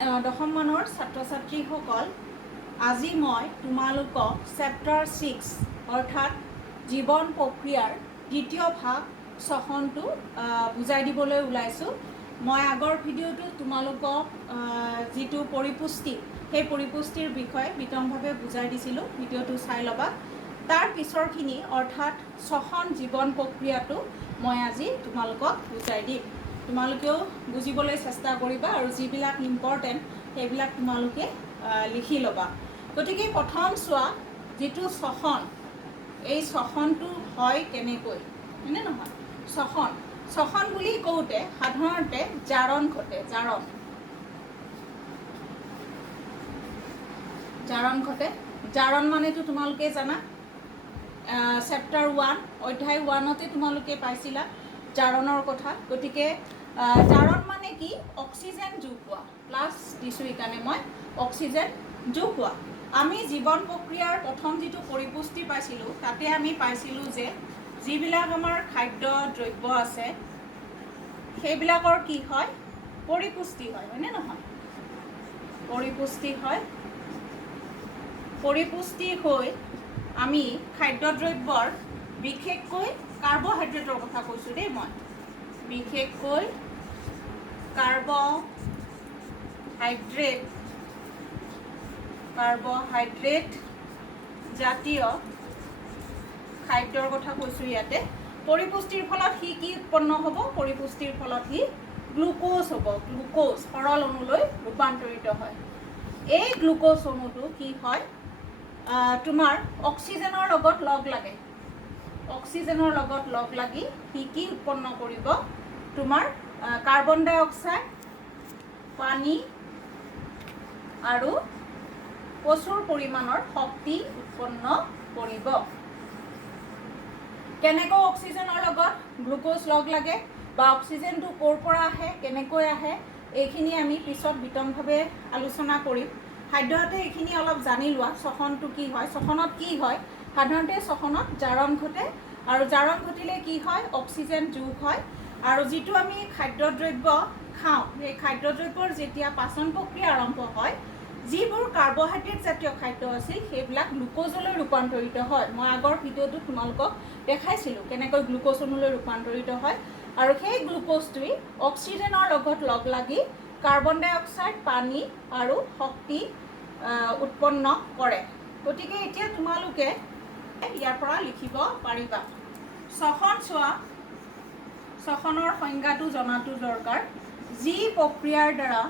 দশম মানৰ ছাত্ৰ ছাত্ৰীসকল, আজি মই তোমালোকক চেপ্টাৰ 6 অৰ্থাৎ জীৱন প্ৰক্ৰিয়াৰ দ্বিতীয় ভাগ ছখনটো বুজাই দিবলৈ ওলাইছোঁ। মই আগৰ ভিডিঅ'টো তোমালোকক যিটো পৰিপুষ্টি সেই পৰিপুষ্টিৰ বিষয়ে বিতংভাৱে বুজাই দিছিলোঁ, ভিডিঅ'টো চাই ল'বা। তাৰ পিছৰখিনি অৰ্থাৎ ছখন জীৱন প্ৰক্ৰিয়াটো মই আজি তোমালোকক বুজাই দিম। তোমালোকেও বুজিবলৈ চেষ্টা কৰিবা আৰু যিবিলাক ইম্পৰ্টেণ্ট সেইবিলাক তোমালোকে লিখি ল'বা। গতিকে প্ৰথম চোৱা, যিটো ছখন, এই ছখনটো হয় কেনেকৈ, হয়নে নহয়? ছখন বুলি কওঁতে সাধাৰণতে জাৰণ ঘটে। জাৰণ মানেতো তোমালোকে জানা, চেপ্টাৰ 1 অধ্যায় 1তে তোমালোকে পাইছিলা জাৰণৰ কথা। গতিকে জাৰণ মানে কি? অক্সিজেন যোগ হোৱা, প্লাছ দিছোঁ এইকাৰণে মই অক্সিজেন যোগ হোৱা। আমি জীৱন প্ৰক্ৰিয়াৰ প্ৰথম যিটো পৰিপুষ্টি পাইছিলোঁ, তাতে আমি পাইছিলোঁ যে যিবিলাক আমাৰ খাদ্য দ্ৰব্য আছে সেইবিলাকৰ কি হয়? পৰিপুষ্টি হয়, হয়নে নহয়? পৰিপুষ্টি হয়। পৰিপুষ্টি হৈ আমি খাদ্যদ্ৰব্যৰ, বিশেষকৈ কাৰ্বহাইড্ৰেটৰ কথা কৈছোঁ দেই, মই বিশেষকৈ কাৰ্বহাইড্ৰেট জাতীয় খাদ্যৰ কথা কৈছোঁ ইয়াতে। পৰিপুষ্টিৰ ফলত সি কি উৎপন্ন হ'ব? পৰিপুষ্টিৰ ফলত সি গ্লুক'জ হ'ব। গ্লুক'জ সৰল অণুলৈ ৰূপান্তৰিত হয়। এই গ্লুক'জ অণুটো কি হয়? তোমাৰ অক্সিজেনৰ লগত লগ লাগে। অক্সিজেনৰ লগত লগ লাগি সি কি উৎপন্ন কৰিব? তোমাৰ কাৰ্বন ডাই অক্সাইড, পানী আৰু প্ৰচুৰ পৰিমাণৰ শক্তি উৎপন্ন কৰিব। কেনেকৈ অক্সিজেনৰ লগত গ্লুক'জ লগ লাগে বা অক্সিজেনটো ক'ৰ পৰা আহে, কেনেকৈ আহে, এইখিনি আমি পিছত বিতংভাৱে আলোচনা কৰিম। সাধ্যহতে এইখিনি অলপ জানি লোৱা। ছখনটো কি হয়? ছখনত কি হয়? সাধাৰণতে ছখনত জাৰণ ঘটে, আৰু জাৰণ ঘটিলে কি হয়? অক্সিজেন যোগ হয়। আৰু যিটো আমি খাদ্যদ্ৰব্য খাওঁ, সেই খাদ্যদ্ৰব্যৰ যেতিয়া পাচন প্ৰক্ৰিয়া আৰম্ভ হয়, যিবোৰ কাৰ্বহাইড্ৰেট জাতীয় খাদ্য আছিল সেইবিলাক গ্লুক'জলৈ ৰূপান্তৰিত হয়। মই আগৰ ভিডিঅ'টোত তোমালোকক দেখাইছিলোঁ কেনেকৈ গ্লুক'জ অণুলৈ ৰূপান্তৰিত হয়। আৰু সেই গ্লুক'জটোৱে অক্সিজেনৰ লগত লগ লাগি কাৰ্বন ডাই অক্সাইড, পানী আৰু শক্তি উৎপন্ন কৰে। গতিকে এতিয়া তোমালোকে ইয়াৰ পৰা লিখিব পাৰিবা। ছখন চোৱা, ছখনৰ সংজ্ঞাটো জনাটো দৰকাৰ। যি প্ৰক্ৰিয়াৰ দ্বাৰা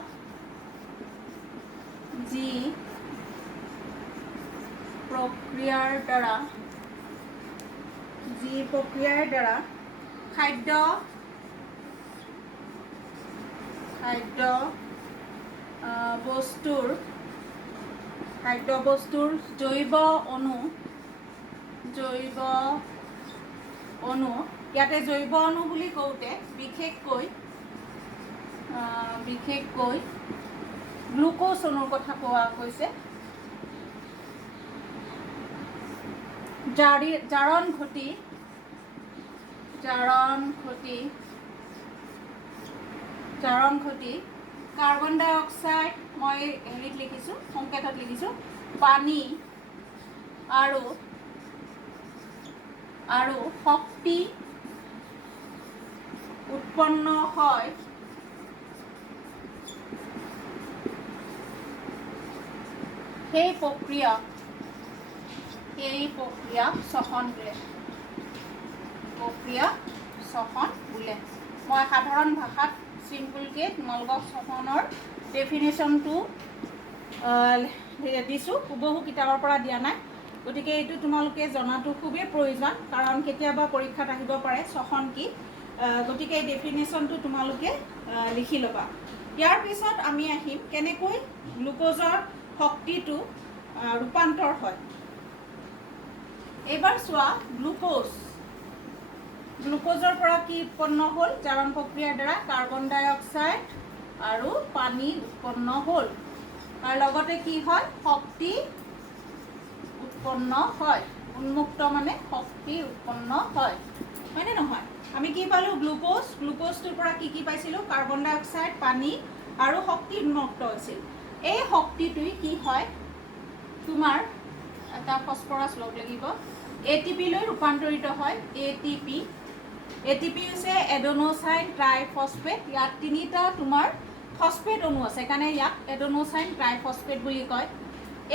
খাদ্য বস্তুৰ জৈৱ অণু, ইয়াতে জৈৱ অণু বুলি কওঁতে বিশেষকৈ গ্লুক'জ অণুৰ কথা কোৱা হৈছে। জাৰণ ঘটি কাৰ্বন ডাই অক্সাইড, মই হেৰিত লিখিছোঁ, সংকেতত লিখিছোঁ, পানী আৰু শক্তি উৎপন্ন হয়। সেই প্ৰক্ৰিয়া ছখন বোলে। মই সাধাৰণ ভাষাত চিম্পুলকৈ তোমালোকক ছখনৰ ডেফিনেশ্যনটো দিছোঁ, হুবহু কিতাপৰ পৰা দিয়া নাই। গতিকে এইটো তোমালোকে জনাটো খুবেই প্ৰয়োজন, কাৰণ কেতিয়াবা পৰীক্ষাত আহিব পাৰে ছখন কি। গতিকে এই ডেফিনেশ্যনটো তোমালোকে লিখি ল'বা। ইয়াৰ পিছত আমি আহিম কেনেকৈ গ্লুক'জৰ শক্তিটো ৰূপান্তৰ হয়। এইবাৰ চোৱা, গ্লুক'জৰ পৰা কি উৎপন্ন হ'ল? জাৰণ প্ৰক্ৰিয়াৰ দ্বাৰা কাৰ্বন ডাই অক্সাইড আৰু পানী উৎপন্ন হ'ল। তাৰ লগতে কি হয়? শক্তি উৎপন্ন হয়। উন্মুক্ত মানে শক্তি উৎপন্ন হয়, হয়নে নহয়? আমি কি পালোঁ? গ্লুক'জটোৰ পৰা কি পাইছিলোঁ? কাৰ্বন ডাই অক্সাইড, পানী আৰু শক্তি উন্মুক্ত হৈছিল। এই শক্তিটোই কি হয় তোমাৰ এটা ফসফৰাছ লগ লাগিব, ATP লৈ ৰূপান্তৰিত হয়। ATP হৈছে এডেনোসাইন ট্ৰাইফসফেট। ইয়াত তিনিটা তোমাৰ ফসফেট অণু আছে, সেইকাৰণে ইয়াক এডেনোসাইন ট্ৰাইফসফেট বুলি কয়।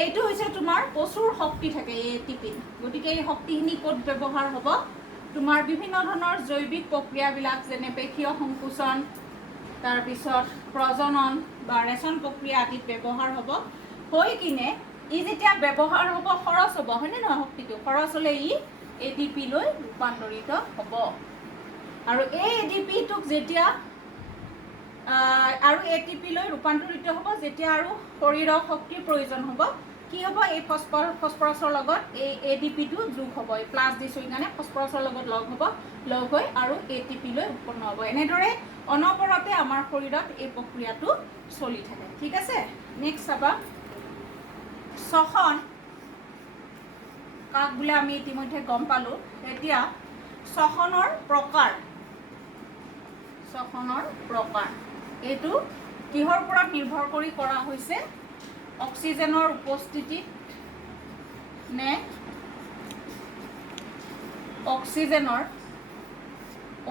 এইটো হৈছে তোমাৰ প্ৰচুৰ শক্তি থাকে ATP। গতিকে এই শক্তিখিনি ক'ত ব্যৱহাৰ হ'ব, তোমাৰ বিভিন্ন ধৰণৰ জৈৱিক প্ৰক্ৰিয়াবিলাক যেনে পেশীয় সংকোচন, তাৰপিছত প্ৰজনন বা ৰেচন প্ৰক্ৰিয়া আদিত ব্যৱহাৰ হ'ব। হৈ কিনে ই যেতিয়া ব্যৱহাৰ হ'ব খৰচ হ'ব, হয়নে নহয়? শক্তিটো খৰচ হ'লে ই ATP লৈ ৰূপান্তৰিত হ'ব। আৰু এই ATPটোক যেতিয়া আৰু ATP লৈ ৰূপান্তৰিত হ'ব যেতিয়া আৰু শৰীৰৰ শক্তিৰ প্ৰয়োজন হ'ব, কি হ'ব, এই ফসফৰাছৰ লগত এই ATPটো যোগ হ'ব। এই প্লাছ দিছোঁ সেইকাৰণে ফসফৰাছৰ লগত লগ হ'ব, লগ হৈ আৰু ATP লৈ উৎপন্ন হ'ব। এনেদৰে অনবৰতে আমাৰ শৰীৰত এই প্ৰক্ৰিয়াটো চলি থাকে। ঠিক আছে, নেক্সট চাবা শ্বসন কাক বোলে আমি ইতিমধ্যে গম পালোঁ। এতিয়া শ্বসনৰ প্ৰকাৰ, এইটো কিহৰ ওপৰত নিৰ্ভৰ কৰি কৰা হৈছে, অক্সিজেনৰ উপস্থিতিত নে অক্সিজেনৰ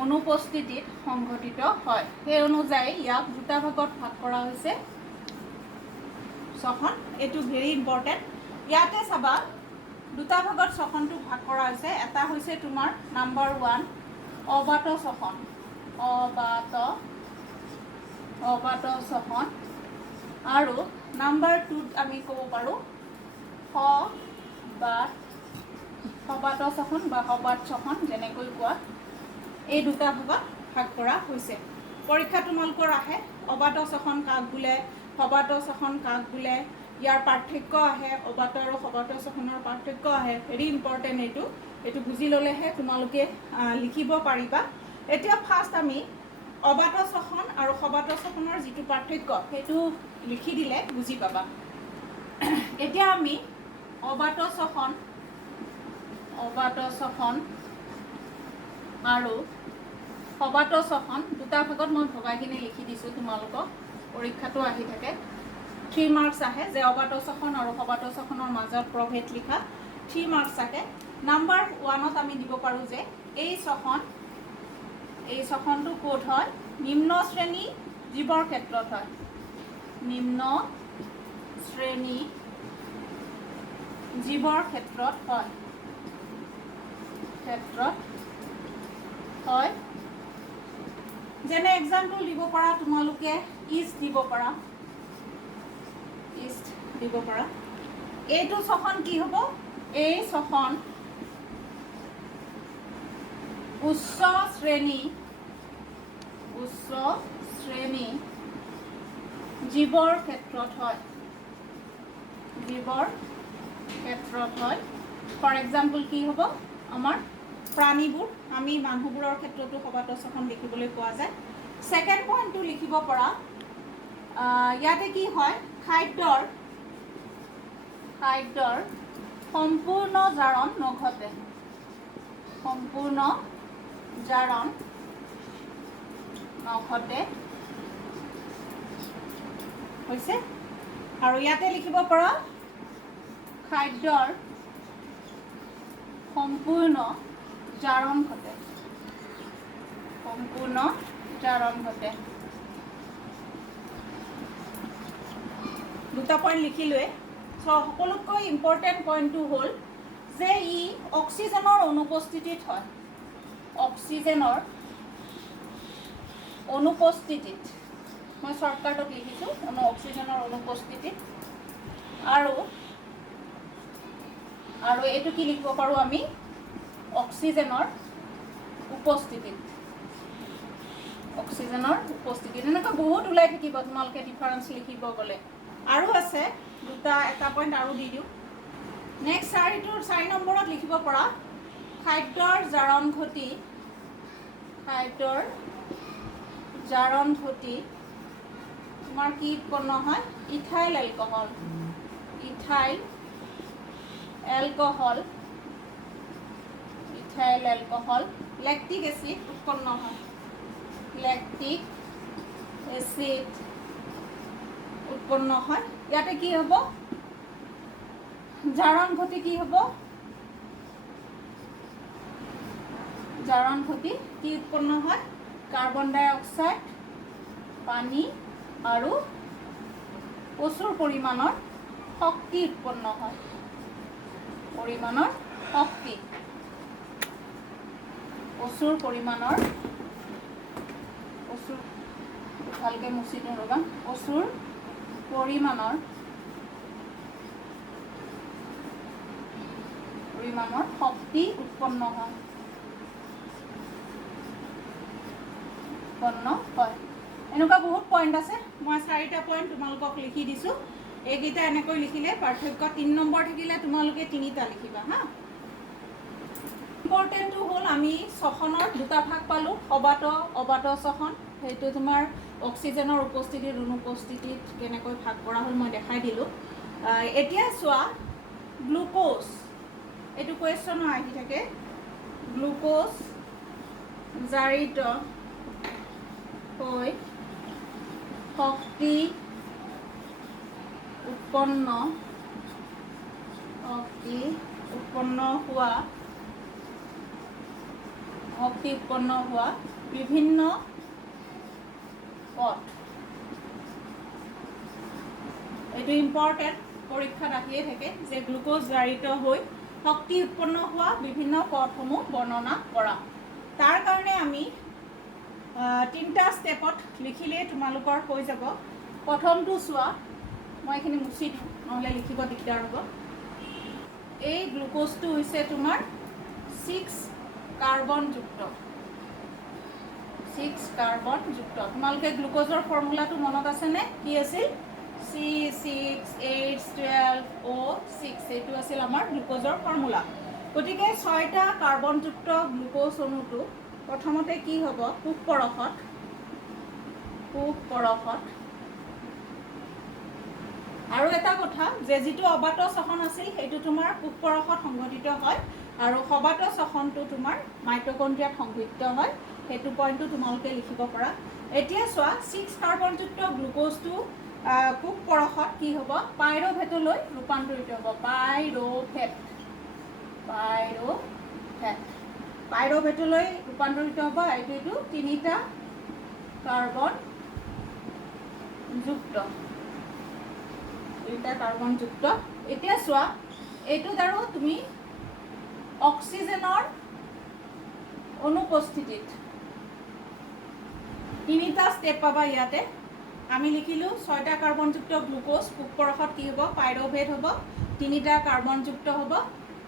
অনুপস্থিতিত সংঘটিত হয়। সেই অনুযায়ী ইয়াক দুটা ভাগত ভাগ কৰা হৈছে শ্বসন। এইটো ভেৰি ইম্পৰ্টেণ্ট। ইয়াতে চাবা দুটা ভাগত শ্বসনটো ভাগ কৰা হৈছে। এটা হৈছে তোমাৰ নাম্বাৰ 1 অবাত শ্বসন, অবাত শ্বসন, আৰু নাম্বাৰ 2 আমি ক'ব পাৰোঁ সবাত শ্বসন বা সবাত শ্বসন, যেনেকৈ কোৱা। এই দুটা ভাগত ভাগ কৰা হৈছে। পৰীক্ষা তোমালোকৰ আহে অবাত শ্বসন কাক বোলে, সবাত শ্বসন কাক বোলে, ইয়াৰ পাৰ্থক্য আহে, অবাত আৰু সবাত শ্বসনৰ পাৰ্থক্য আহে। ভেৰি ইম্পৰ্টেণ্ট এইটো বুজি ল'লেহে তোমালোকে লিখিব পাৰিবা। এতিয়া ফাৰ্ষ্ট আমি অবাত শ্বসন আৰু সবাত শ্বসনৰ যিটো পাৰ্থক্য সেইটো লিখি দিলে বুজি পাবা। এতিয়া আমি অবাত শ্বসন আৰু সবাত শ্বসন দুটা ভাগত মই ভগাইখিনি লিখি দিছোঁ তোমালোকক। পৰীক্ষাটো আহি থাকে, 3 মাৰ্কছ আহে যে অবাত শ্বসন আৰু সবাত শ্বসনৰ মাজত প্ৰভেদ লিখা 3 মাৰ্কছ থাকে। নাম্বাৰ 1ত আমি দিব পাৰোঁ যে এই শ্বসনটো ক'ত হয়, নিম্ন শ্ৰেণী জীৱৰ ক্ষেত্ৰত হয়। নিম্ন শ্ৰেণী জীৱৰ ক্ষেত্ৰত হয়। যেনে এক্সাম্পল দিব পাৰা তোমালোকে ইষ্ট দিব পাৰা। এইটো শ্বসন কি হ'ব, এই শ্বসন উচ্চ শ্ৰেণী জীৱৰ ক্ষেত্ৰত হয়। ফৰ এক্সাম্পল কি হ'ব, আমাৰ প্ৰাণীবোৰ, আমি মানুহবোৰৰ ক্ষেত্ৰতো সবাত শ্বসন দেখিবলৈ পোৱা যায়। ছেকেণ্ড পইণ্টটো লিখিব পৰা, ইয়াতে কি হয়, খাদ্যৰ সম্পূৰ্ণ জাৰণ নঘটে। হৈছে। আৰু ইয়াতে লিখিব পৰা খাদ্যৰ সম্পূৰ্ণ জাৰণ ঘটে। দুটা পইণ্ট লিখিলোৱে। সকলোতকৈ ইম্পৰ্টেণ্ট পইণ্টটো হ'ল যে ই অক্সিজেনৰ অনুপস্থিতিত হয়। মই শ্বৰ্টকাটত লিখিছোঁ, অক্সিজেনৰ অনুপস্থিতিত। আৰু এইটো কি লিখিব পাৰোঁ আমি, অক্সিজেনৰ উপস্থিতিত। এনেকুৱা বহুত ওলাই থাকিব তোমালোকে ডিফাৰেঞ্চ লিখিব গ'লে। আৰু আছে দুটা, এটা পইণ্ট আৰু দি দিওঁ। নেক্সট 4 নম্বৰত লিখিব পৰা, খাদ্যৰ জাৰণ ঘটি তোমাৰ কি উৎপন্ন হয়, ইথাইল এলকহল, লেক্টিক এচিড উৎপন্ন হয়। লেক্টিক এচিড উৎপন্ন হয় ইয়াতে কি হ'ব জাৰণ ঘটি কি হ'ব জাৰণ ঘটি কি উৎপন্ন হয় কাৰ্বন ডাই অক্সাইড পানী আৰু প্ৰচুৰ পৰিমাণৰ শক্তি উৎপন্ন হয় পৰিমাণৰ শক্তি প্ৰচুৰ পৰিমাণৰ প্ৰচুৰ ভালকৈ মুচি দিওঁ ৰ'বা প্ৰচুৰ পৰিমাণৰ শক্তি উৎপন্ন হয় এনেকুৱা বহুত পইণ্ট আছে মই 4টা পইণ্ট তোমালোকক লিখি দিছোঁ এইকেইটা এনেকৈ লিখিলে পাৰ্থক্য 3 নম্বৰ থাকিলে তোমালোকে 3টা লিখিবা হা ইম্পৰ্টেণ্টটো হ'ল আমি শ্বসনৰ দুটা ভাগ পালোঁ অবাত শ্বসন সেইটো তোমাৰ অক্সিজেনৰ উপস্থিতিত অনুপস্থিতিত কেনেকৈ ভাগ কৰা হ'ল মই দেখাই দিলোঁ এতিয়া চোৱা গ্লুক'জ এইটো কুৱেশ্যনো আহি থাকে গ্লুক'জ জাৰিত হৈ শক্তি উৎপন্ন হোৱা বিভিন্ন পথ এইটো ইম্পৰ্টেণ্ট পৰীক্ষাত আহিয়ে থাকে যে গ্লুক'জ জাৰিত হৈ শক্তি উৎপন্ন হোৱা বিভিন্ন পথসমূহ বৰ্ণনা কৰা তাৰ কাৰণে আমি 3টা ষ্টেপত লিখিলেই তোমালোকৰ হৈ যাব প্ৰথমটো চোৱা মই এইখিনি মুচি দিওঁ নহ'লে লিখিব দিগদাৰ হ'ব এই গ্লুক'জটো হৈছে তোমাৰ 6 কাৰ্বনযুক্ত তোমালোকে গ্লুক'জৰ ফৰ্মুলাটো মনত আছেনে কি আছিল C6H12O6 এইটো আছিল আমাৰ গ্লুক'জৰ ফৰ্মুলা গতিকে 6টা কাৰ্বনযুক্ত গ্লুক'জ অণুটো প্ৰথমতে কি হ'ব কোষ পৰশত আৰু এটা কথা যে যিটো অবাত শ্বসন আছিল সেইটো তোমাৰ কোষ পৰশত সংঘটিত হয় আৰু সবাত শ্বসনটো তোমাৰ মাইটকণ্ড্ৰিয়াত সংঘটিত হয় সেইটো পইণ্টটো তোমালোকে লিখিব পাৰা এতিয়া চোৱা 6 কাৰ্বনযুক্ত গ্লুক'জটো কোষ পৰশত কি হ'ব পাইৰুভেটলৈ ৰূপান্তৰিত হ'ব পাইৰুভেটলৈ ৰূপান্তৰিত হ'ব এইটো 3টা কাৰ্বনযুক্ত এতিয়া চোৱা এইটোত আৰু তুমি অক্সিজেনৰ অনুপস্থিতিত 3টা ষ্টেপ পাবা ইয়াতে আমি লিখিলোঁ 6টা কাৰ্বনযুক্ত গ্লুক'জ কোষ পৰশত কি হ'ব পাইৰুভেট হ'ব 3টা কাৰ্বনযুক্ত হ'ব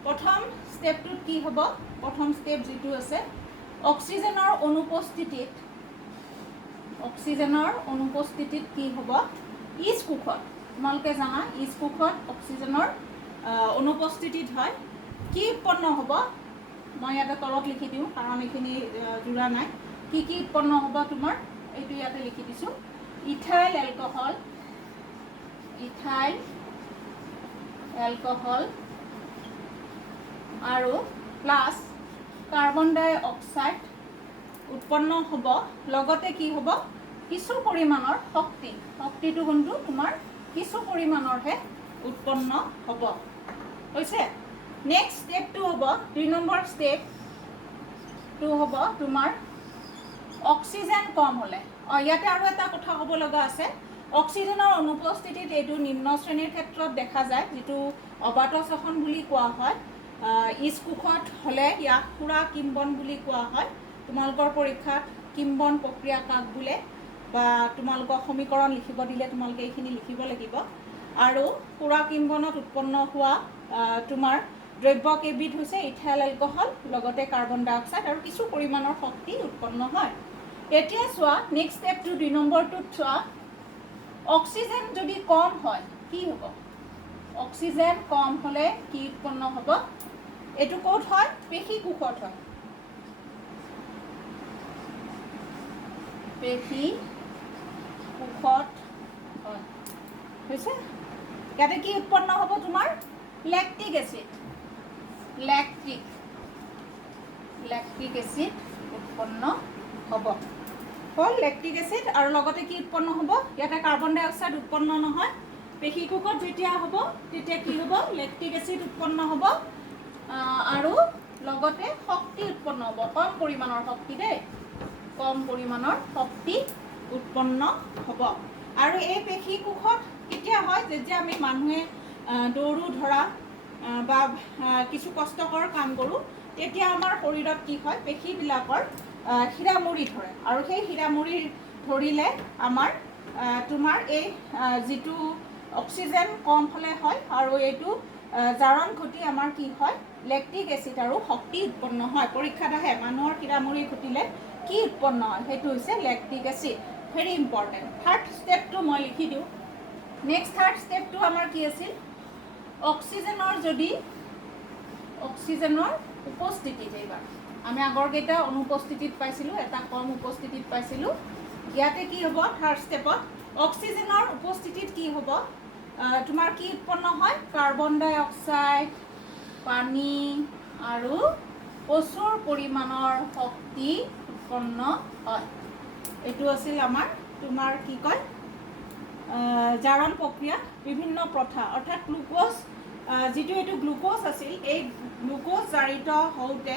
প্ৰথম ষ্টেপটোত কি হ'ব প্ৰথম ষ্টেপ যিটো আছে অক্সিজেনৰ অনুপস্থিতিত কি হ'ব ইজ কোষত তোমালোকে জানা ইজ কোষত অক্সিজেনৰ অনুপস্থিতিত হয় কি উৎপন্ন হ'ব মই ইয়াতে তলত লিখি দিওঁ কাৰণ এইখিনি জোৰা নাই কি উৎপন্ন হ'ব তোমাৰ এইটো ইয়াতে লিখি দিছোঁ ইথাইল এলকহল আৰু প্লাছ কাৰ্বন ডাই অক্সাইড উৎপন্ন হ'ব লগতে কি হ'ব কিছু পৰিমাণৰ শক্তিটো কিন্তু তোমাৰ কিছু পৰিমাণৰহে উৎপন্ন হ'ব হৈছে নেক্সট ষ্টেপটো হ'ব 2 নম্বৰ ষ্টেপটো হ'ব তোমাৰ অক্সিজেন কম হ'লে ইয়াতে আৰু এটা কথা ক'ব লগা আছে অক্সিজেনৰ অনুপস্থিতিত এইটো নিম্ন শ্ৰেণীৰ ক্ষেত্ৰত দেখা যায় যিটো অবাত শ্বসন বুলি কোৱা হয় ইজ কোষত হ'লে ইয়াক সুৰা কিম্বন বুলি কোৱা হয় তোমালোকৰ পৰীক্ষাত কিম্বন প্ৰক্ৰিয়া কাক বোলে বা তোমালোকক সমীকৰণ লিখিব দিলে তোমালোকে এইখিনি লিখিব লাগিব আৰু সুৰা কিম্বনত উৎপন্ন হোৱা তোমাৰ দ্ৰব্য কেইবিধ হৈছে ইথাইল এলকহল লগতে কাৰ্বন ডাই অক্সাইড আৰু কিছু পৰিমাণৰ শক্তি উৎপন্ন হয় এতিয়া চোৱা নেক্সট ষ্টেপটো 2 নম্বৰটোত চোৱা অক্সিজেন যদি কম হয় কি হ'ব অক্সিজেন কম হ'লে কি উৎপন্ন হ'ব এইটো ক'ত হয় পেশী কোষত হয় হৈছে ইয়াতে কি উৎপন্ন হ'ব তোমাৰ লেক্টিক এচিড উৎপন্ন হ'ব হ'ল লেক্টিক এচিড আৰু লগতে কি উৎপন্ন হ'ব ইয়াতে কাৰ্বন ডাই অক্সাইড উৎপন্ন নহয় পেশী কোষত যেতিয়া হ'ব তেতিয়া কি হ'ব লেক্টিক এচিড উৎপন্ন হ'ব আৰু লগতে শক্তি উৎপন্ন হ'ব কম পৰিমাণৰ শক্তি দেই কম পৰিমাণৰ শক্তি উৎপন্ন হ'ব আৰু এই পেশী কোষত কেতিয়া হয় যেতিয়া আমি মানুহে দৌৰো ধৰা বা কিছু কষ্টকৰ কাম কৰোঁ তেতিয়া আমাৰ শৰীৰত কি হয় পেশীবিলাকৰ হীৰামুৰি ধৰে আৰু সেই হীৰামুৰি ধৰিলে আমাৰ তোমাৰ এই যিটো অক্সিজেন কম হ'লে হয় আৰু এইটো জাৰণ ঘটি আমাৰ কি হয় লেক্টিক এচিড আৰু শক্তি উৎপন্ন হয় পৰীক্ষাত আহে মানুহৰ হীৰামুৰি ঘটিলে কি উৎপন্ন হয় সেইটো হৈছে lactic acid very important third ষ্টেপটো মই লিখি দিওঁ নেক্সট থাৰ্ড ষ্টেপটো আমাৰ কি আছিল অক্সিজেনৰ উপস্থিতিত এইবাৰ আমি আগৰকেইটা অনুপস্থিতিত পাইছিলোঁ এটা কম উপস্থিতিত পাইছিলোঁ ইয়াতে কি হ'ব থাৰ্ড ষ্টেপত অক্সিজেনৰ উপস্থিতিত কি হ'ব তোমাৰ কি উৎপন্ন হয় কাৰ্বন ডাই অক্সাইড পানী আৰু প্ৰচুৰ পৰিমাণৰ শক্তি উৎপন্ন হয় এইটো আছিল আমাৰ তোমাৰ কি কয় জাৰণ প্ৰক্ৰিয়া বিভিন্ন প্ৰথা অৰ্থাৎ গ্লুক'জ যিটো এইটো গ্লুক'জ আছিল এই গ্লুক'জ জাৰিত হওঁতে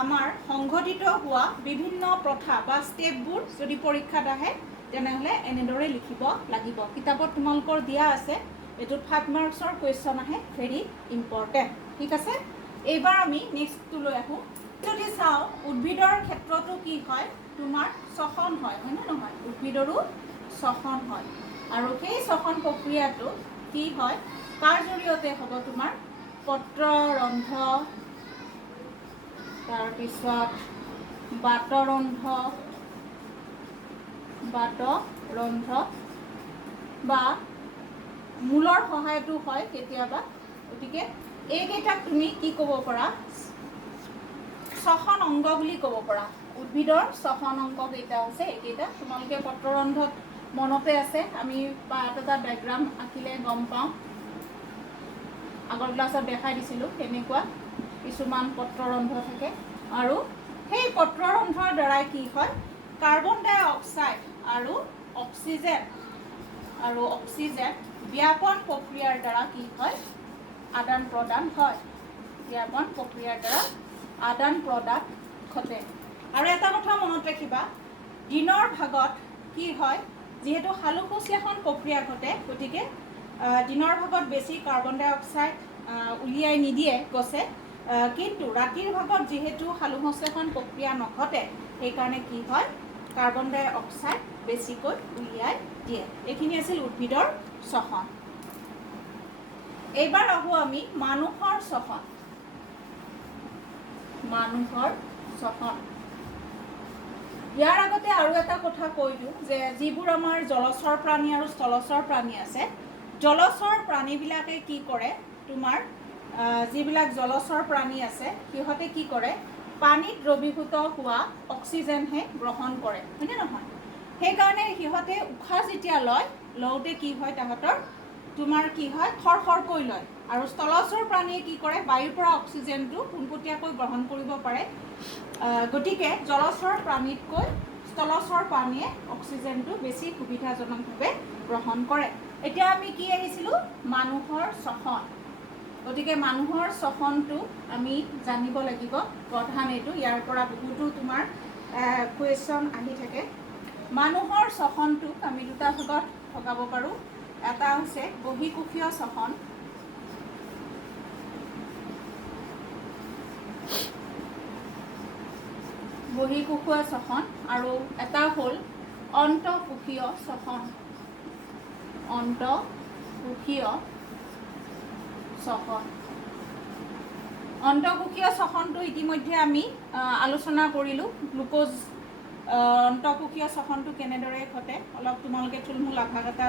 আমাৰ সংঘটিত হোৱা বিভিন্ন প্ৰথা বা ষ্টেপবোৰ যদি পৰীক্ষাত আহে তেনেহ'লে এনেদৰে লিখিব লাগিব কিতাপত তোমালোকৰ দিয়া আছে এইটোত 5 মাৰ্কছৰ কুৱেশ্যন আহে ভেৰি ইম্পৰ্টেণ্ট ঠিক আছে এইবাৰ আমি নেক্সটটোলৈ আহোঁ যদি চাওঁ উদ্ভিদৰ ক্ষেত্ৰতো কি হয় তোমাৰ শ্বসন হয় হয়নে নহয় উদ্ভিদৰো শ্বসন হয় আৰু সেই শ্বসন প্ৰক্ৰিয়াটো কি হয় কাৰ জৰিয়তে হ'ব তোমাৰ পত্ৰৰন্ধ্ৰ তাৰপিছত বাতৰন্ধ্ৰ বা মূলৰ সহায়তো হয় কেতিয়াবা গতিকে এইকেইটাক তুমি কি ক'ব পাৰা শ্বসন অংগ বুলি ক'ব পাৰা উদ্ভিদৰ শ্বসন অংগ কেইটা আছে এইকেইটা তোমালোকে পত্ৰৰন্ধ্ৰত মনতে আছে আমি পাত এটা ডায়েগ্ৰাম আঁকিলে গম পাওঁ আগৰ ক্লাছত দেখাই দিছিলোঁ কেনেকুৱা কিছুমান পত্ৰৰন্ধ্ৰ থাকে আৰু সেই পত্ৰৰন্ধ্ৰৰ দ্বাৰাই কি হয় কাৰ্বন ডাই অক্সাইড আৰু অক্সিজেন ব্যাপন প্ৰক্ৰিয়াৰ দ্বাৰা কি হয় আদান প্ৰদান হয় ব্যাপন প্ৰক্ৰিয়াৰ দ্বাৰা আদান প্ৰদান ঘটে আৰু এটা কথা মনত ৰাখিবা দিনৰ ভাগত কি হয় যিহেতু সালোকসংশ্লেষণ প্ৰক্ৰিয়া ঘটে গতিকে দিনৰ ভাগত বেছি কাৰ্বন ডাই অক্সাইড উলিয়াই নিদিয়ে গছে কিন্তু ৰাতিৰ ভাগত যিহেতু সালোকসংশ্লেষণ প্ৰক্ৰিয়া নঘটে সেইকাৰণে কি হয় কাৰ্বন ডাই অক্সাইড বেছিকৈ উলিয়াই দিয়ে এইখিনি আছিল উদ্ভিদৰ শ্বসন এইবাৰ আহোঁ আমি মানুহৰ শ্বসন ইয়াৰ আগতে আৰু এটা কথা কৈ দিওঁ যে যিবোৰ আমাৰ জলচৰ প্ৰাণী আৰু স্থলচৰ প্ৰাণী আছে জলচৰ প্ৰাণীবিলাকে কি কৰে তোমাৰ যিবিলাক জলচৰ প্ৰাণী আছে সিহঁতে কি কৰে পানীত দ্ৰৱীভূত হোৱা অক্সিজেনহে গ্ৰহণ কৰে হয়নে নহয় সেইকাৰণে সিহঁতে উশাহ যেতিয়া লওঁতে কি হয় তাহাঁতৰ তোমাৰ কি হয় খৰখৰকৈ লয় আৰু স্থলচৰ প্ৰাণীয়ে কি কৰে বায়ুৰ পৰা অক্সিজেনটো পোনপটীয়াকৈ গ্ৰহণ কৰিব পাৰে গতিকে জলচৰ প্ৰাণীতকৈ স্থলচৰ প্ৰাণীয়ে অক্সিজেনটো বেছি সুবিধাজনকভাৱে গ্ৰহণ কৰে এতিয়া আমি কি আহিছিলোঁ মানুহৰ শ্বসন গতিকে মানুহৰ শ্বসনটো আমি জানিব লাগিব প্ৰধান এইটো ইয়াৰ পৰা বহুতো তোমাৰ কুৱেশ্যন আহি থাকে মানুহৰ শ্বসনটোক আমি দুটা ভাগত ভগাব পাৰোঁ এটা হৈছে বহিঃকোষীয় শ্বসন আৰু এটা হ'ল অন্তঃকোষীয় শ্বসন অন্তঃকোষীয় শ্বসনটো ইতিমধ্যে আমি আলোচনা কৰিলোঁ গ্লুক'জ অন্তঃকোষীয় শ্বসনটো কেনেদৰে ঘটে অলপ তোমালোকে থুলমূল আভাস এটা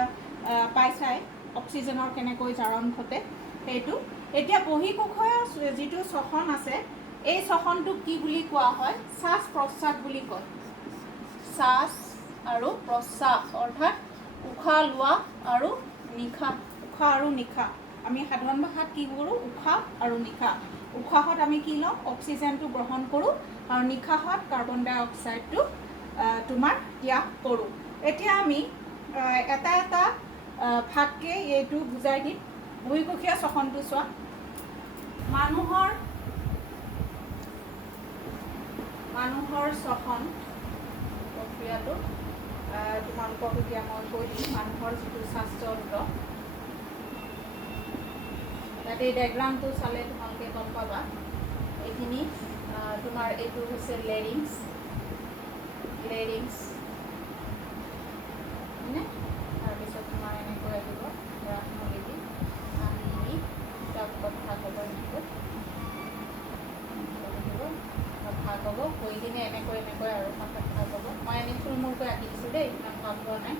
পাইছাই অক্সিজেনৰ কেনেকৈ জাৰণ ঘটে সেইটো এতিয়া বহিঃকোষীয় যিটো শ্বসন আছে এই শ্বসনটোক কি বুলি কোৱা হয় শ্বাস প্ৰশ্বাস বুলি কয় শ্বাস আৰু প্ৰশ্বাস অৰ্থাৎ উশাহ লোৱা আৰু নিশাহ আমি সাধাৰণ ভাষাত কি কৰোঁ উশাহ আৰু নিশাহ উশাহত আমি কি লওঁ অক্সিজেনটো গ্ৰহণ কৰোঁ আৰু নিশাহত কাৰ্বন ডাই অক্সাইডটো তোমাৰ ত্যাগ কৰোঁ। এতিয়া আমি এটা এটা ভাগকে এইটো বুজাই দিম। বহিকোষীয়া শ্বসনটো চোৱা। মানুহৰ শ্বসন প্ৰক্ৰিয়াটো তোমালোকক এতিয়া মই কৈ দিম। মানুহৰ যিটো শ্বাসযন্ত্ৰ, ইয়াতে এই ডায়েগ্ৰামটো চালে তোমালোকে গম পাবা। এইখিনি তোমাৰ এইটো হৈছে লেৰিংছ, হয়নে? তাৰপিছত তোমাৰ এনেকৈ আহিব ৰাসনলী, আহি তাক কথা ক'ব, এনেকৈ ভাগ হ'ব, হৈ কিনে এনেকৈ আৰু মাথাত ভাগ হ'ব। মই এনেই থুলমূলকৈ আঁকি দিছোঁ দেই, ইমান ভাল হোৱা নাই।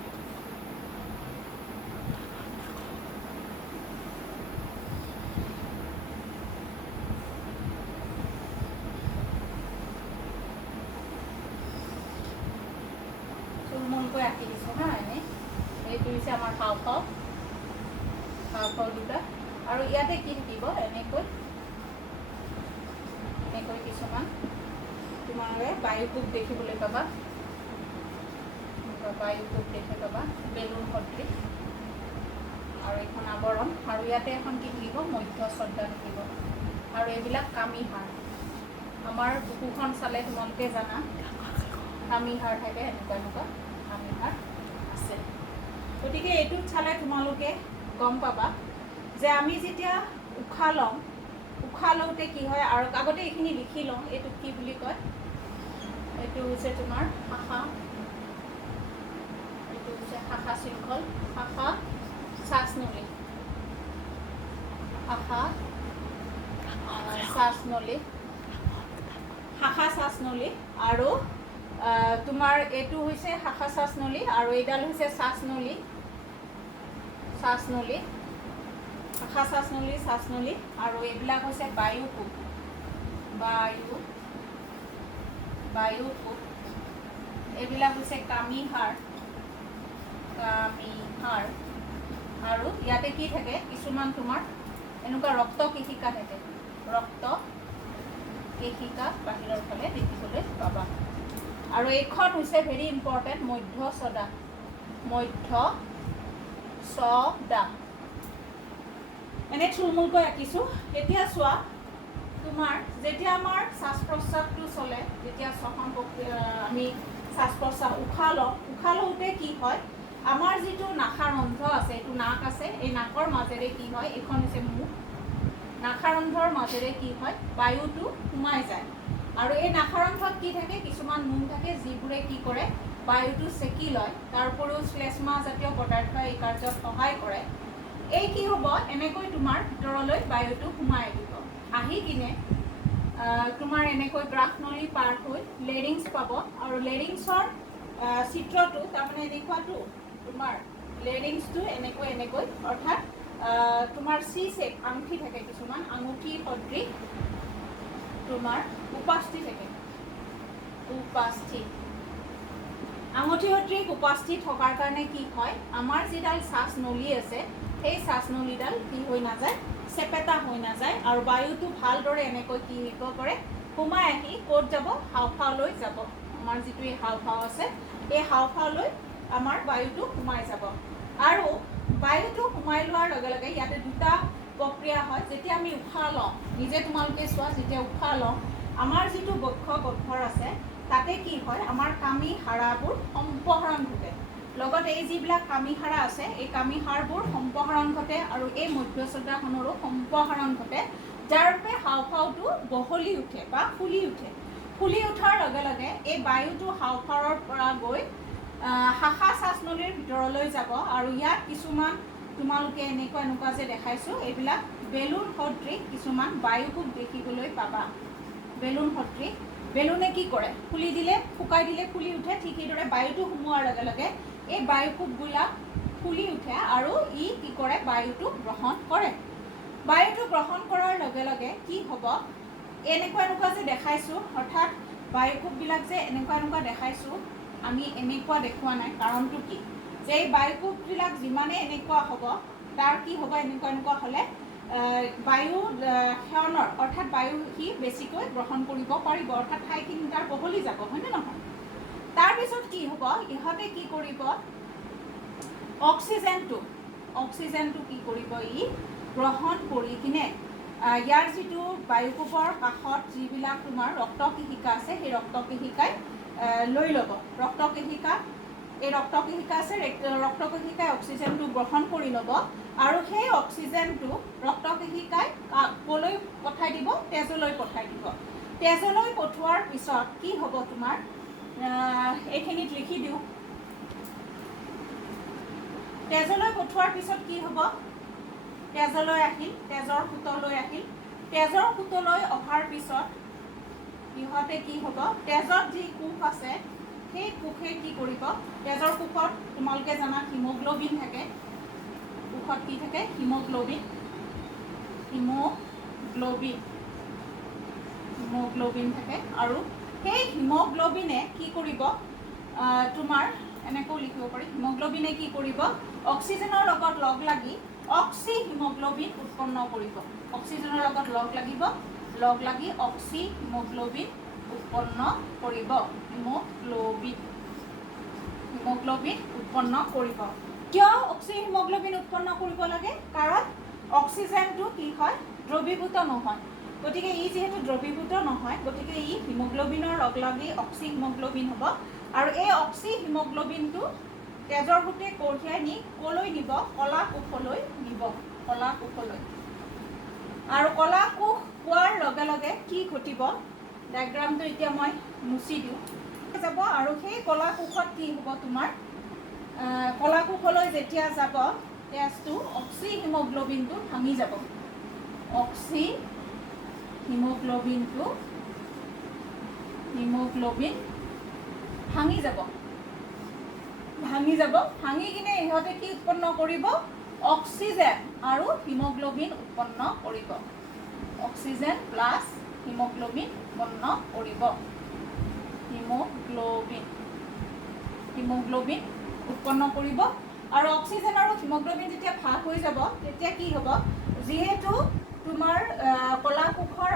থুলমূলকৈ আঁকি দিছোঁ হা। এনেই এইটো হৈছে আমাৰ হাওঁফাওঁ দুটা। আৰু ইয়াতে কি থাকিব, এনেকৈ কিছুমান তোমালোকে বায়ুকোষ দেখিবলৈ পাবা, বায়ুকোষ দেখি পাবা, বেলুন সদৃশ। আৰু এইখন আৱৰণ, আৰু ইয়াতে এখন কি থাকিব, মধ্যশ্ৰদ্ধা থাকিব। আৰু এইবিলাক কামিহাড়। আমাৰ বুকুখন চালে তোমালোকে জানা কামিহাড় থাকে, এনেকুৱা কামিহাড় আছে। গতিকে এইটোত চালে তোমালোকে গম পাবা যে আমি যেতিয়া উশাহ লওঁতে কি হয়, আৰু আগতে এইখিনি লিখি লওঁ, এইটোক কি বুলি কয়, এইটো হৈছে তোমাৰ শাখা, এইটো হৈছে শাখা শৃংখল, শাখা শ্বাসনলী, শাখা শ্বাসনলী। আৰু তোমাৰ এইটো হৈছে শাখা শ্বাসনলী, আৰু এইডাল হৈছে শ্বাসনলী, শাখা শ্বাসনলী। আৰু এইবিলাক হৈছে বায়ুকোষ, এইবিলাক হৈছে কামিহাড়। আৰু ইয়াতে কি থাকে, কিছুমান তোমাৰ এনেকুৱা ৰক্তকেশিকা থাকে, ৰক্তকেশিকা বাহিৰৰ ফালে দেখিবলৈ পাবা। আৰু এইখন হৈছে ভেৰি ইম্পৰ্টেণ্ট, মধ্যছদা। এনেই থুলমূলকৈ ৰাখিছোঁ। এতিয়া চোৱা, তোমাৰ যেতিয়া আমাৰ শ্বাস প্ৰশ্বাসটো চলে, যেতিয়া শ্বসন প্ৰক্ৰিয়া আমি শ্বাস প্ৰশ্বাস উশাহ লওঁতে কি হয়, আমাৰ যিটো নাসাৰন্ধ্ৰ আছে, এইটো নাক আছে, এই নাকৰ মাজেৰে কি হয়, এইখন হৈছে মুখ, নাসাৰন্ধ্ৰৰ মাজেৰে কি হয়, বায়ুটো সোমাই যায়। আৰু এই নাসাৰন্ধ্ৰত কি থাকে, কিছুমান নোম থাকে, যিবোৰে কি কৰে, বায়ুটো চেকি লয়। তাৰ উপৰিও শ্লেষ্মা জাতীয় পদাৰ্থই এই কাৰ্যত সহায় কৰে। এই কি হ'ব, এনেকৈ তোমাৰ ভিতৰলৈ বায়ুটো সোমাই আহি কিনে তোমাৰ এনেকৈ গ্ৰাহনলী পাৰ হৈ লেৰিংছ পাব। আৰু লেৰিংছৰ চিত্ৰটো তাৰমানে এনেকুৱাটো, তোমাৰ লেৰিংছটো এনেকৈ, অৰ্থাৎ তোমাৰ চি শেপ আঙুঠি থাকে, কিছুমান আঙুঠি সদৃশ তোমাৰ উপাস্থি থাকে, আঙুঠি সদৃশ উপাস্থি থকাৰ কাৰণে কি হয়, আমাৰ যিডাল শ্বাসনলী আছে, সেই শ্বাসনলীডাল কি হৈ নাযায়, চেপেটা হৈ নাযায়। আৰু বায়ুটো ভালদৰে এনেকৈ কি হ'ব পাৰে, সোমাই আহি ক'ত যাব, হাওঁফাওঁলৈ যাব। আমাৰ যিটো এই হাওঁফাওঁ আছে, এই হাওঁফাওঁলৈ আমাৰ বায়ুটো সোমাই যাব। আৰু বায়ুটো সোমাই লোৱাৰ লগে লগে ইয়াতে দুটা প্ৰক্ৰিয়া হয়। যেতিয়া আমি উশাহ লওঁ, নিজে তোমালোকে চোৱা, যেতিয়া উশাহ লওঁ, আমাৰ যিটো বক্ষ গহ্বৰ আছে, তাতে কি হয়, আমাৰ কামিহাড়বোৰ সম্প্ৰসাৰণ ঘটে। লগতে এই যিবিলাক কামিহাড় আছে, এই কামিহাড়বোৰ সম্প্ৰসাৰণ ঘটে, আৰু এই মধ্যছদাখনৰো সম্প্ৰসাৰণ ঘটে, যাৰ বাবে হাওঁফাওঁটো বহলি উঠে বা ফুলি উঠাৰ লগে লগে এই বায়ুটো হাওঁফাওঁৰ পৰা গৈ শাখা শ্বাসনলীৰ ভিতৰলৈ যাব। আৰু ইয়াত কিছুমান তোমালোকে এনেকুৱা যে দেখাইছোঁ, এইবিলাক বেলুন সদৃশ কিছুমান বায়ুকোষ দেখিবলৈ পাবা। বেলুন সদৃশ, বেলুনে কি কৰে, ফুলি দিলে, শুকাই দিলে ফুলি উঠে। ঠিক সেইদৰে বায়ুটো সোমোৱাৰ লগে লগে এই বায়ুকোষবিলাক ফুলি উঠে, আৰু ই কি কৰে, বায়ুটো গ্ৰহণ কৰে। বায়ুটো গ্ৰহণ কৰাৰ লগে লগে কি হ'ব, এনেকুৱা যে দেখাইছোঁ, অৰ্থাৎ বায়ুকোষবিলাক যে এনেকুৱা দেখাইছোঁ, আমি এনেকুৱা দেখুওৱা নাই। কাৰণটো কি, যে এই বায়ুকোষবিলাক যিমানে এনেকুৱা হ'ব, তাৰ কি হ'ব, এনেকুৱা হ'লে বায়ু সেৱনৰ, অৰ্থাৎ বায়ু সি বেছিকৈ গ্ৰহণ কৰিব পাৰিব, অৰ্থাৎ ঠাইখিনি তাৰ বহলি যাব, হয়নে নহয়? তাৰপিছত কি হ'ব, ইহঁতে কি কৰিব, অক্সিজেনটো কি কৰিব, ই গ্ৰহণ কৰি কিনে ইয়াৰ যিটো বায়ুকোষৰ কাষত যিবিলাক তোমাৰ ৰক্তকেশিকা আছে, সেই ৰক্তকেশিকাই লৈ ল'ব। এই ৰক্তকেশিকা আছে, ৰক্তকেশিকাই অক্সিজেনটো গ্ৰহণ কৰি ল'ব আৰু সেই অক্সিজেনটো ৰক্তকেশিকাই ক'লৈ পঠাই দিব, তেজলৈ পঠাই দিব। তেজলৈ পঠোৱাৰ পিছত কি হ'ব তোমাৰ, এইখিনিত লিখি দিওঁ, তেজলৈ পঠোৱাৰ পিছত কি হ'ব, তেজলৈ আহিল, তেজৰ সোঁতলৈ আহিল, তেজৰ সোঁতলৈ অহাৰ পিছত ইহঁতে কি হ'ব, তেজত যি কোষ আছে সেই কোষে কি কৰিব, তেজৰ কোষত তোমালোকে জানা হিমোগ্ল'বিন থাকে, কোষত কি থাকে, হিমোগ্ল'বিন থাকে আৰু সেই হিমোগ্ল'বিনে কি কৰিব, তোমাৰ এনেকৈও লিখিব পাৰি, হিমোগ্ল'বিনে কি কৰিব, অক্সিজেনৰ লগত লগ লাগি অক্সি হিমোগ্ল'বিন উৎপন্ন কৰিব। অক্সিজেনৰ লগত লগ লাগি অক্সি হিমোগ্ল'বিন উৎপন্ন কৰিব। হিমোগ্ল'বিন উৎপন্ন কৰিব। কিয় অক্সি হিমোগ্ল'বিন উৎপন্ন কৰিব লাগে? কাৰণ অক্সিজেনটো কি হয়, দ্ৰৱীভূত নহয়। গতিকে ই যিহেতু দ্ৰৱীভূত নহয়, গতিকে ই হিমোগ্ল'বিনৰ লগ লাগি অক্সি হিমোগ্ল'বিন হ'ব আৰু এই অক্সি হিমোগ্ল'বিনটো তেজৰ সৈতে কঢ়িয়াই নি ক'লৈ নিব, কলা কোষলৈ নিব, কলা কোষলৈ। আৰু কলা কোষ পোৱাৰ লগে লগে কি ঘটিব, ডায়েগ্ৰামটো এতিয়া মই মুচি দিওঁ, যাব আৰু সেই কলা কোষত কি হ'ব তোমাৰ, কলা কোষলৈ যেতিয়া যাব তেজটো অক্সি হিমোগ্ল'বিনটো ভাঙি যাব। অক্সি হিমোগ্ল'বিন ভাঙি যাব, ভাঙি কিনে ইহঁতে কি উৎপন্ন কৰিব, অক্সিজেন আৰু হিমোগ্ল'বিন উৎপন্ন কৰিব। অক্সিজেন প্লাছ হিমোগ্ল'বিন উৎপন্ন কৰিব। হিমোগ্ল'বিন উৎপন্ন কৰিব আৰু অক্সিজেন আৰু হিমোগ্ল'বিন যেতিয়া ভাগ হৈ যাব তেতিয়া কি হ'ব, যিহেতু তোমাৰ কলা কোষৰ